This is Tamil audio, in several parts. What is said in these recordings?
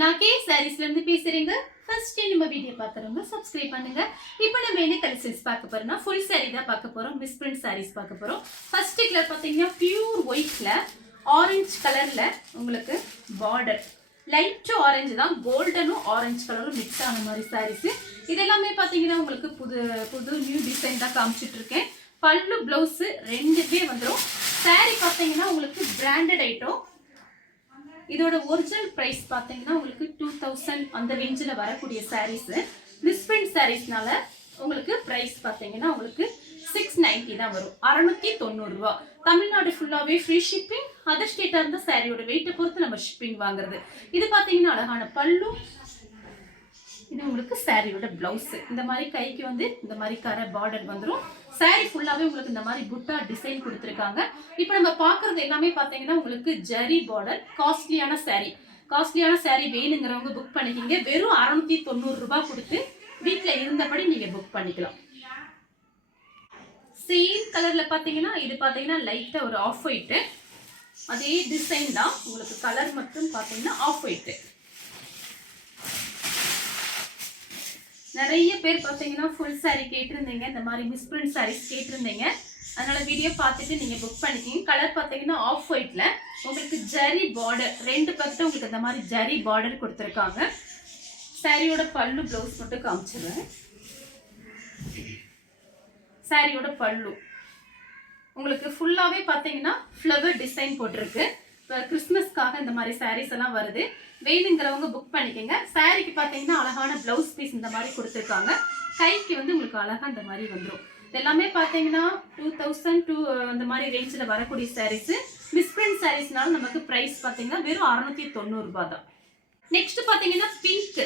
நான் கே சாரீஸ்ல இருந்து பேசுறேங்க. ஃபர்ஸ்ட் நம்ம வீடியோ பார்க்கறவங்க சப்ஸ்கிரைப் பண்ணுங்க. இப்போ நம்ம என்ன கலெக்ஷன்ஸ் பார்க்க போறோம்னா ஃபுல் saree தான் பார்க்க போறோம். மிஸ் பிரிண்ட் sarees பார்க்க போறோம். ஃபர்ஸ்ட் கலர் பாத்தீங்கன்னா பியூர் ஒயிட்ல ஆரஞ்சு கலர்ல உங்களுக்கு பார்டர் லைட் ஆரஞ்சு தான், கோல்டனும் ஆரஞ்சு கலரும் மிக்ஸ் ஆன மாதிரி sarees. இதெல்லாமே பாத்தீங்கன்னா உங்களுக்கு புது புது நியூ டிசைன் தான் காமிச்சிட்டு இருக்கேன். பல்லு பிளவுஸ் ரெண்டுமே வந்துடும். saree பாத்தீங்கன்னா உங்களுக்கு பிராண்டட் ஐட்டம். இதோட ஒரிஜினல் பிரைஸ் பாத்தீங்கன்னா உங்களுக்கு 2000 அந்த ரேஞ்சில் வரக்கூடிய சாரீஸ். மிஸ் பிரிண்ட் சாரீஸ்னால உங்களுக்கு பிரைஸ் பாத்தீங்கன்னா உங்களுக்கு 690 தான் வரும், 690 ரூபா. தமிழ்நாடு ஃபுல்லாவே ஃப்ரீ ஷிப்பிங். அதர் ஸ்டேட்டா இருந்த சாரியோட வெயிட்டை பொறுத்து நம்ம ஷிப்பிங் வாங்குறது. இது பாத்தீங்கன்னா அழகான பல்லு. இது உங்களுக்கு சாரியோட பிளவுஸ். இந்த மாதிரி கைக்கு வந்து இந்த மாதிரி கரை பார்டர் வந்துடும். சாரி ஃபுல்லாவே உங்களுக்கு இந்த மாதிரி புட்டா டிசைன் கொடுத்துருக்காங்க. இப்போ நம்ம பார்க்கறது எல்லாமே பார்த்தீங்கன்னா உங்களுக்கு ஜரி பார்டர். காஸ்ட்லியான சாரி வேணுங்கிறவங்க புக் பண்ணிக்கிங்க. வெறும் 690 ரூபாய் கொடுத்து வீட்டில் இருந்தபடி நீங்க புக் பண்ணிக்கலாம். சேம் கலர்ல பார்த்தீங்கன்னா இது பார்த்தீங்கன்னா லைட்டா ஒரு ஆஃப் ஒயிட். அதே டிசைன் தான், உங்களுக்கு கலர் மட்டும் பார்த்தீங்கன்னா ஆஃப் ஒயிட். நிறைய பேர் பார்த்தீங்கன்னா ஃபுல் saree கேட்டிருந்தீங்க, இந்த மாதிரி மிஸ் பிரிண்ட் sarees கேட்டிருந்தீங்க. அதனால வீடியோ பார்த்துட்டு நீங்கள் புக் பண்ணிக்கிங்க. கலர் பார்த்தீங்கன்னா ஆஃப் ஒயிட்ல உங்களுக்கு ஜரி பார்டர், ரெண்டு பக்கத்துல உங்களுக்கு இந்த மாதிரி ஜரி பார்டர் கொடுத்துருக்காங்க. சாரியோட பல்லு பிளவுஸ் மட்டும் காமிச்சிடுறேன். சாரியோட பல்லு உங்களுக்கு ஃபுல்லாகவே பார்த்தீங்கன்னா ஃப்ளவர் டிசைன் போட்டிருக்கு. இப்போ கிறிஸ்மஸ்க்காக இந்த மாதிரி sarees எல்லாம் வருது. வேணுங்கிறவங்க புக் பண்ணிக்கோங்க. சாரிக்கு பார்த்தீங்கன்னா அழகான பிளவுஸ் பீஸ் இந்த மாதிரி கொடுத்துருக்காங்க. கைக்கு வந்து உங்களுக்கு அழகாக இந்த மாதிரி வந்துடும். எல்லாமே பார்த்தீங்கன்னா 2000 அந்த மாதிரி ரேஞ்சில் வரக்கூடிய sarees. மிஸ் பிரிண்ட் sareesனால நமக்கு ப்ரைஸ் பார்த்தீங்கன்னா வெறும் 690 ரூபாய் தான். நெக்ஸ்ட் பார்த்தீங்கன்னா பிங்க்.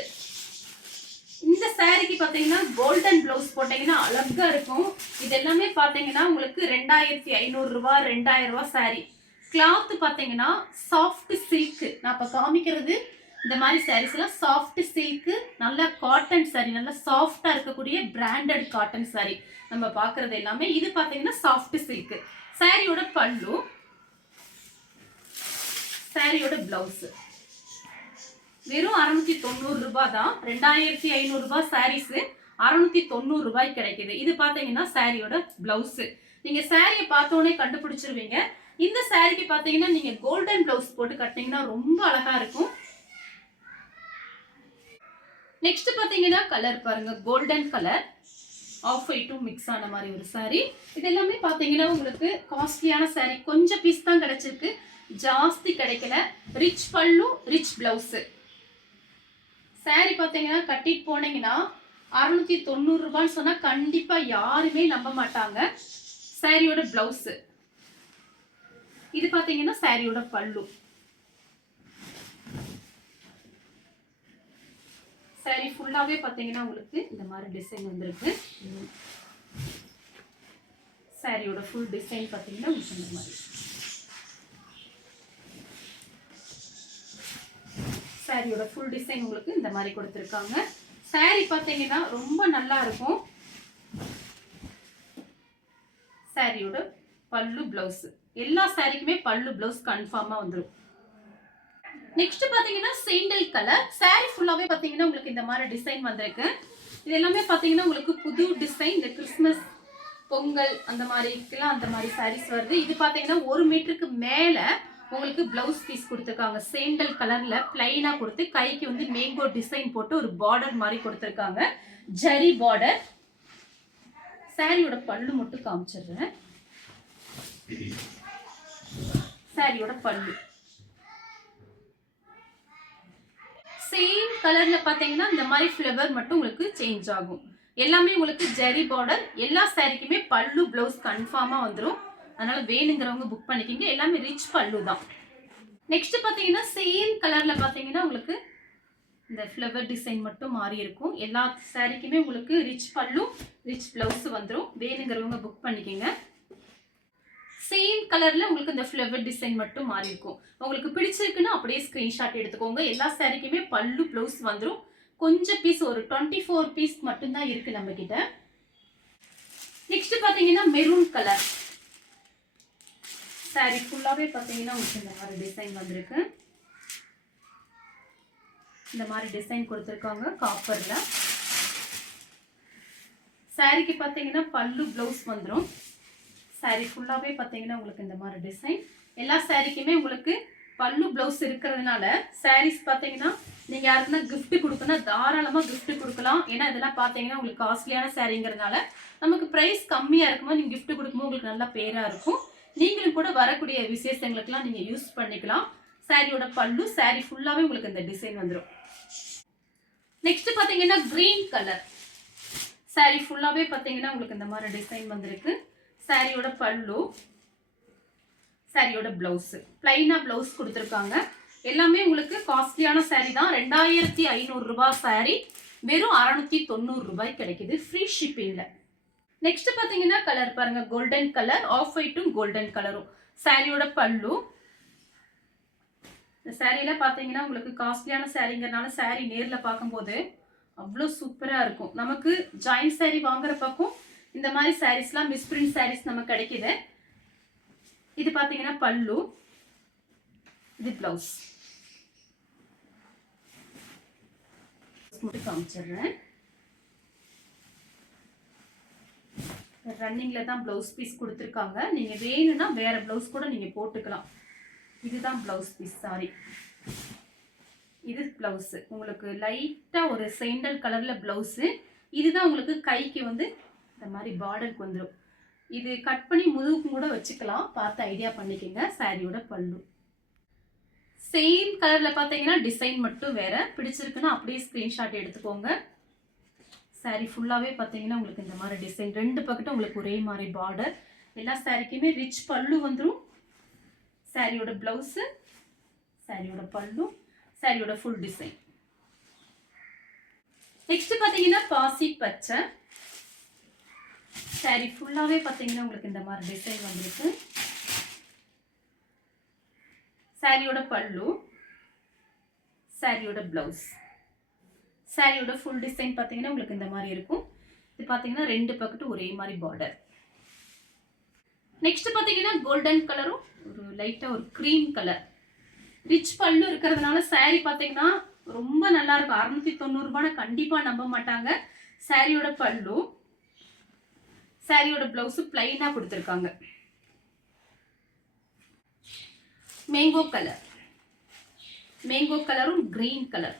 இந்த சாரிக்கு பார்த்தீங்கன்னா கோல்டன் பிளவுஸ் போட்டீங்கன்னா அழகா இருக்கும். இது எல்லாமே பார்த்தீங்கன்னா உங்களுக்கு 2500 ரூபாய் 2000 ரூபாய் சாரி. கிளாத் பார்த்தீங்கன்னா சாஃப்ட் சில்க். நான் இப்போ காமிக்கிறது இந்த மாதிரி சாரீஸ் எல்லாம் சாஃப்ட் சில்க், நல்ல காட்டன் சாரி, நல்லா சாஃப்டா இருக்கக்கூடிய பிராண்டட் காட்டன் சாரி நம்ம பார்க்கறது எல்லாமே. இது பார்த்தீங்கன்னா சாஃப்ட் சில்க். சாரியோட பல்லு, சாரியோட பிளவுஸ் வெறும் 690 ரூபாய் தான். 2500 ரூபாய் சாரீஸ் 690 ரூபாய் கிடைக்குது. இது பார்த்தீங்கன்னா சாரியோட பிளவுஸ். நீங்க சாரியை பார்த்தோன்னே கண்டுபிடிச்சிருவீங்க. இந்த சாரிக்கு பார்த்தீங்கன்னா நீங்க கோல்டன் பிளவுஸ் போட்டு கட்டினீங்கன்னா ரொம்ப அழகா இருக்கும். நெக்ஸ்ட் பார்த்தீங்கன்னா கலர் பாருங்க, கோல்டன் கலர் ஆஃப் ஒயிட்டும் மிக்ஸ் ஆன மாதிரி ஒரு சாரி. இது எல்லாமே பார்த்தீங்கன்னா உங்களுக்கு காஸ்ட்லியான சாரி. கொஞ்சம் பீஸ் தான் கிடைச்சிருக்கு, ஜாஸ்தி கிடைக்கல. ரிச் பல்லு, ரிச் பிளவுஸ். சாரி பார்த்தீங்கன்னா கட்டிட்டு போனீங்கன்னா 690 ரூபான்னு சொன்னா கண்டிப்பா யாருமே நம்ப மாட்டாங்க. சாரியோட பிளவுஸ் இது பாத்தீங்கன்னா சாரியோட பல்லு. சாரி ஃபுல்லாவே பாத்தீங்கன்னா உங்களுக்கு இந்த மாதிரி டிசைன் வந்திருக்கு. சாரியோட ஃபுல் டிசைன் பாத்தீங்கன்னா இந்த மாதிரி. சாரியோட ஃபுல் டிசைன் உங்களுக்கு இந்த மாதிரி கொடுத்துருக்காங்க. சாரி பாத்தீங்கன்னா ரொம்ப நல்லா இருக்கும். சாரியோட பல்லு பிளவுஸ், எல்லா சாரிக்குமே பல்லு பிளவுஸ் கன்ஃபார்மா வந்துடும். நெக்ஸ்ட் பாத்தீங்கன்னா சேண்டல் கலர். சாரி ஃபுல்லாவே பாத்தீங்கன்னா உங்களுக்கு இந்த மாதிரி டிசைன் வந்திருக்கு. இது எல்லாமே பாத்தீங்கன்னா உங்களுக்கு புது டிசைன். இந்த கிறிஸ்மஸ், பொங்கல் அந்த மாதிரிக்கெல்லாம் அந்த மாதிரி சாரீஸ் வருது. இது பாத்தீங்கன்னா 1 மீட்டருக்கு மேல உங்களுக்கு பிளவுஸ் பீஸ் கொடுத்துருக்காங்க. சேண்டல் கலர்ல பிளைனா கொடுத்து கைக்கு வந்து மேங்கோ டிசைன் போட்டு ஒரு பார்டர் மாதிரி கொடுத்துருக்காங்க, ஜரி பார்டர். சாரியோட பல்லு மட்டும் காமிச்சிடுறேன். சாரியோட பல்லு சேம் கலர்ல பாத்தீங்கன்னா இந்த மாதிரி ஃப்ளவர் மட்டும் உங்களுக்கு சேஞ்ச் ஆகும். எல்லாமே உங்களுக்கு ஜரி பார்டர். எல்லா சாரிக்குமே பல்லு பிளவுஸ் கன்ஃபார்மா வந்துடும். அதனால வேணுங்கிறவங்க புக் பண்ணிக்கிங்க. எல்லாமே ரிச் பல்லு தான். நெக்ஸ்ட் பாத்தீங்கன்னா சேம் கலர்ல பாத்தீங்கன்னா உங்களுக்கு இந்த ஃப்ளவர் டிசைன் மட்டும் மாறி இருக்கும். எல்லா சாரிக்குமே உங்களுக்கு ரிச் பல்லு, ரிச் பிளவுஸ் வந்துடும். வேணுங்கிறவங்க புக் பண்ணிக்கிங்க. சேம் கலர்ல உங்களுக்கு இந்த ஃப்ளவர் டிசைன் மட்டும் மாறி இருக்கும். உங்களுக்கு பிடிச்சிருக்குன்னா அப்படியே ஸ்கிரீன்ஷாட் எடுத்துக்கோங்க. எல்லா சாரிக்குமே பல்லு பிளவுஸ் வந்துடும். கொஞ்சம் பீஸ், ஒரு 24 பீஸ் மட்டும் தான் இருக்கு நம்ம கிட்ட. நெக்ஸ்ட் பாத்தீங்கன்னா மெரூன் கலர். சாரி ஃபுல்லாவே பாத்தீங்கன்னா உங்களுக்கு இந்த மாதிரி டிசைன் வந்திருக்கு. இந்த மாதிரி டிசைன் கொடுத்துருக்காங்க காப்பர்ல. சாரிக்கு பார்த்தீங்கன்னா பல்லு ப்ளவுஸ் வந்துடும். சாரி ஃபுல்லாகவே பார்த்தீங்கன்னா உங்களுக்கு இந்த மாதிரி டிசைன். எல்லா சாரிக்குமே உங்களுக்கு பல்லு ப்ளவுஸ் இருக்கிறதுனால சாரீஸ் பார்த்தீங்கன்னா நீங்கள் யாருக்குன்னா கிஃப்ட் கொடுக்கணும், தாராளமாக கிஃப்ட் கொடுக்கலாம். ஏன்னா இதெல்லாம் பார்த்தீங்கன்னா உங்களுக்கு காஸ்ட்லியான சாரிங்கிறதுனால நமக்கு ப்ரைஸ் கம்மியாக இருக்கும்போது நீங்கள் கிஃப்ட் கொடுக்கும்போது உங்களுக்கு நல்லா பேராக இருக்கும். நீங்களும் கூட வரக்கூடிய விசேஷங்களுக்கெல்லாம் நீங்கள் யூஸ் பண்ணிக்கலாம். சாரியோட பல்லு, சாரி ஃபுல்லாகவே உங்களுக்கு இந்த டிசைன் வந்துடும். நெக்ஸ்ட் பார்த்தீங்கன்னா கிரீன் கலர். சாரி ஃபுல்லாகவே பார்த்தீங்கன்னா உங்களுக்கு இந்த மாதிரி டிசைன் வந்திருக்கு. சாரியோட பல்லு, சாரியோட பிளவுஸ் பிளைனாக பிளவுஸ் கொடுத்துருக்காங்க. எல்லாமே உங்களுக்கு காஸ்ட்லியான சாரி தான். 2500 ரூபாய் சாரி வெறும் 690 ரூபாய் கிடைக்குது ஃப்ரீ ஷிப்பிங்ல. நெக்ஸ்ட் பார்த்தீங்கன்னா கலர் பாருங்க, கோல்டன் கலர், ஆஃப் ஒயிட்டும் கோல்டன் கலரும். சாரியோட பல்லு. இந்த சாரியில பார்த்தீங்கன்னா உங்களுக்கு காஸ்ட்லியான சாரிங்கிறனால சாரி நேரில் பார்க்கும்போது அவ்வளோ சூப்பராக இருக்கும். நமக்கு ஜாயிண்ட் சாரி வாங்குற பக்கம் இந்த மாதிரி சாரீஸ்லாம் மிஸ்பிரிண்ட் சாரீஸ் நமக்கு கிடைக்குது. இது பார்த்தீங்கன்னா பல்லு, இது பிளவுஸ். காமிச்சிடுறேன். ரன்னிங்ல தான் பிளவுஸ் பீஸ் கொடுத்துருக்காங்க. நீங்க வேணும்னா வேற பிளவுஸ் கூட நீங்க போட்டுக்கலாம். இதுதான் பிளவுஸ் பீஸ். சாரி, இது பிளவுஸ். உங்களுக்கு லைட்டா ஒரு சேண்டல் கலர்ல பிளவுஸ். இதுதான் உங்களுக்கு கைக்கு வந்து இந்த மாதிரி பார்டருக்கு வந்துடும். இது கட் பண்ணி முதுகுக்கும் கூட வச்சுக்கலாம். பார்த்து ஐடியா பண்ணிக்கோங்க. சாரியோட பல்லு சேம் கலர்ல பார்த்தீங்கன்னா டிசைன் மட்டும் வேற. பிடிச்சிருக்குன்னா அப்படியே ஸ்கிரீன்ஷாட் எடுத்துக்கோங்க. சாரி ஃபுல்லாகவே பார்த்தீங்கன்னா உங்களுக்கு இந்த மாதிரி டிசைன். ரெண்டு பக்கட்டும் உங்களுக்கு ஒரே மாதிரி பார்டர். எல்லா சாரிக்குமே ரிச் பல்லு வந்துடும். சாரியோட பிளவுஸு, சாரியோட பல்லு, சாரியோட ஃபுல் டிசைன். நெக்ஸ்ட் பார்த்தீங்கன்னா பாசி பச்சை. சாரி ஃபுல்லாகவே பார்த்தீங்கன்னா உங்களுக்கு இந்த மாதிரி டிசைன் வந்துருக்கு. சாரியோட பல்லு, சாரியோட பிளவுஸ், சாரியோட ஃபுல் டிசைன் பார்த்தீங்கன்னா உங்களுக்கு இந்த மாதிரி இருக்கும். இது பார்த்தீங்கன்னா ரெண்டு பக்கட்டும் ஒரே மாதிரி பார்டர். நெக்ஸ்ட் பார்த்தீங்கன்னா கோல்டன் கலரும் ஒரு லைட்டாக ஒரு க்ரீம் கலர். ரிச் பல்லு இருக்கிறதுனால சாரி பார்த்தீங்கன்னா ரொம்ப நல்லா இருக்கும். 690 ரூபாய் கண்டிப்பாக நம்ப மாட்டாங்க. சாரியோட பல்லு, சாரியோட பிளவுஸ் பிளைனாக கொடுத்துருக்காங்க. மேங்கோ கலர், மேங்கோ கலரும் கிரீன் கலர்.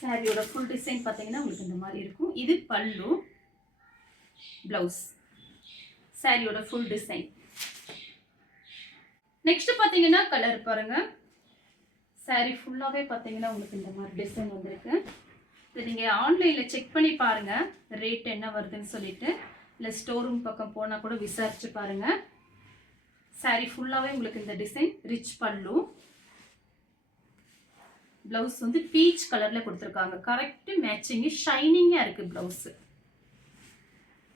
சாரியோட ஃபுல் டிசைன் பார்த்தீங்கன்னா உங்களுக்கு இந்த மாதிரி இருக்கும். இது பல்லு, பிளவுஸ், சாரியோட ஃபுல் டிசைன். நெக்ஸ்ட் பார்த்தீங்கன்னா கலர் பாருங்க. சாரி ஃபுல்லாகவே பார்த்தீங்கன்னா உங்களுக்கு இந்த மாதிரி டிசைன் வந்திருக்கு. இது நீங்கள் ஆன்லைனில் செக் பண்ணி பாருங்க ரேட் என்ன வருதுன்னு சொல்லிட்டு. இல்லை ஸ்டோர் ரூம் பக்கம் போனால் கூட விசாரிச்சு பாருங்க. சாரி ஃபுல்லாகவே உங்களுக்கு இந்த டிசைன். ரிச் பல்லு, பிளவுஸ் வந்து பீச் கலர்ல கொடுத்துருக்காங்க. கரெக்ட் மேட்சிங், ஷைனிங்கா இருக்கு பிளவுஸ்.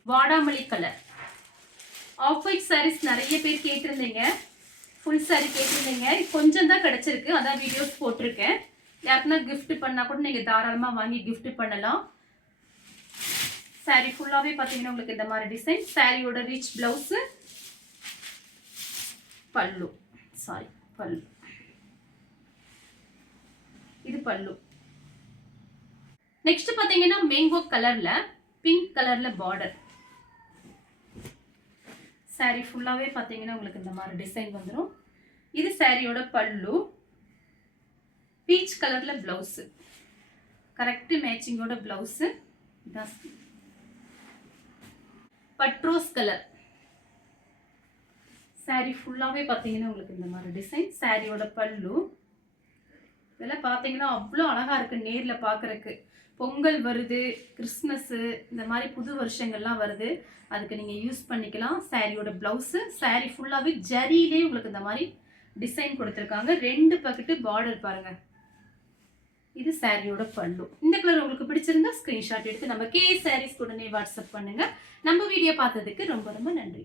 வாடாமல்லி கலர். ஆஃப் ஒயிட் சாரீஸ் நிறைய பேர் கேட்டிருந்தீங்க, ஃபுல் சாரி கேட்டிருந்தீங்க. கொஞ்சம் தான் கிடைச்சிருக்கு, அதான் வீடியோஸ் போட்டிருக்கேன். யாருக்குன்னா கிஃப்ட் பண்ணா கூட நீங்க தாராளமா வாங்கி கிஃப்ட் பண்ணலாம். சாரி ஃபுல்லாவே பாத்தீங்கன்னா உங்களுக்கு இந்த மாதிரி டிசைன். சாரியோட ரிச் பிளவுஸ், பல்லு, சாரி பல்லு, இது பல்லு. நெக்ஸ்ட் பாத்தீங்கன்னா மேங்கோ கலர்ல பிங்க் கலர்ல பார்டர். சாரி ஃபுல்லாவே பாத்தீங்கன்னா உங்களுக்கு இந்த மாதிரி டிசைன் வந்துடும். இது சாரியோட பல்லு, பீச் கலர்ல பிளவுஸ், கரெக்ட் மேட்சிங்கோட பிளவுஸ். பட்ரோஸ் கலர். சாரி ஃபுல்லாவே பாத்தீங்கன்னா உங்களுக்கு இந்த மாதிரி டிசைன். சாரியோட பல்லு. இதெல்லாம் பார்த்தீங்கன்னா அவ்வளோ அழகாக இருக்குது நேரில் பார்க்குறக்கு. பொங்கல் வருது, கிறிஸ்மஸ்ஸு, இந்த மாதிரி புது வருஷங்கள்லாம் வருது, அதுக்கு நீங்கள் யூஸ் பண்ணிக்கலாம். சாரியோட ப்ளவுஸு. சாரி ஃபுல்லாகவே ஜரியிலே உங்களுக்கு இந்த மாதிரி டிசைன் கொடுத்துருக்காங்க. ரெண்டு பக்கெட்டு பார்டர் பாருங்கள். இது சாரியோட பல்லு. இந்த கலர் உங்களுக்கு பிடிச்சிருந்தா ஸ்க்ரீன்ஷாட் எடுத்து நம்ம கே சாரீஸ் உடனே வாட்ஸ்அப் பண்ணுங்கள். நம்ம வீடியோ பார்த்ததுக்கு ரொம்ப ரொம்ப நன்றி.